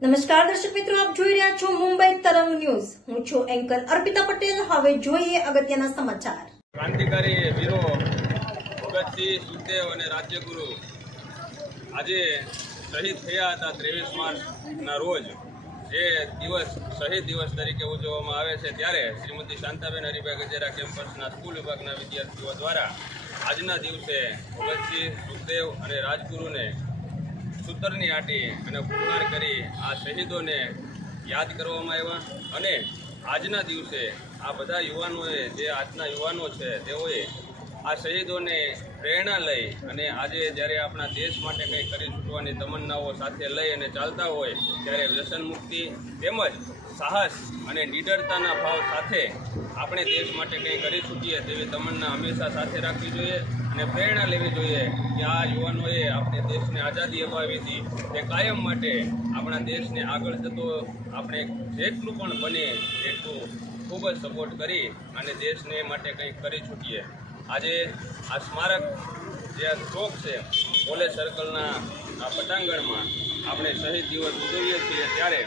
નમસ્કાર દર્શક મિત્રો, આપ જોઈ રહ્યા છો મુંબઈ તરંગ ન્યૂઝ. હું છું એન્કર અર્પિતા પટેલ. હવે જોઈએ અગત્યના સમાચાર. ક્રાંતિકારી વીરો ભગતસિંહ, સુખદેવ અને રાજ્યગુરુ આજે શહીદ થયા હતા 23 માર્ચના રોજ. જે દિવસ શહીદ દિવસ તરીકે ઉજવવામાં આવે છે, ત્યારે શ્રીમતી શાંતાબેન હરિભાઈ ગજેરા કેમ્પસના સ્કૂલ વિભાગના વિદ્યાર્થીઓ દ્વારા આજના દિવસે ભગતસિંહ, સુખદેવ અને રાજગુરુને સૂતરની આંટી અને પુરવાર કરી આ શહીદોને યાદ કરવામાં આવ્યા. અને આજના દિવસે આ બધા યુવાનોએ, જે આજના યુવાનો છે, તેઓએ આ શહીદોને પ્રેરણા લઈ અને આજે જ્યારે આપણા દેશ માટે કંઈ કરી છૂટવાની તમન્નાઓ સાથે લઈ અને ચાલતા હોય, ત્યારે વ્યસન મુક્તિ તેમજ સાહસ અને નિડરતાના ભાવ સાથે આપણે દેશ માટે કંઈ કરી છૂટીએ તેવી તમન્ના હંમેશા સાથે રાખવી જોઈએ અને પ્રેરણા લેવી જોઈએ કે આ યુવાનોએ આપણે દેશને આઝાદી અપાવી હતી, તે કાયમ માટે આપણા દેશને આગળ જતો આપણે જેટલું પણ બને એટલું ખૂબ જ સપોર્ટ કરી અને દેશને માટે કંઈક કરી છૂટીએ. આજે આ સ્મારક જે ચોક છે, કોલેજ સર્કલના આ પટાંગણમાં આપણે શહીદ દિવસ ઉજવીએ છીએ, ત્યારે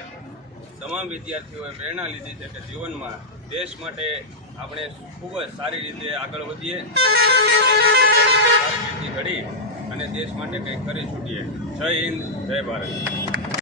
તમામ વિદ્યાર્થીઓએ પ્રેરણા લીધી છે કે જીવનમાં દેશ માટે આપણે ખૂબ જ સારી રીતે આગળ વધીએ, ઘડી અને દેશ માટે કંઈક કરી છૂટીએ. જય હિન્દ, જય ભારત.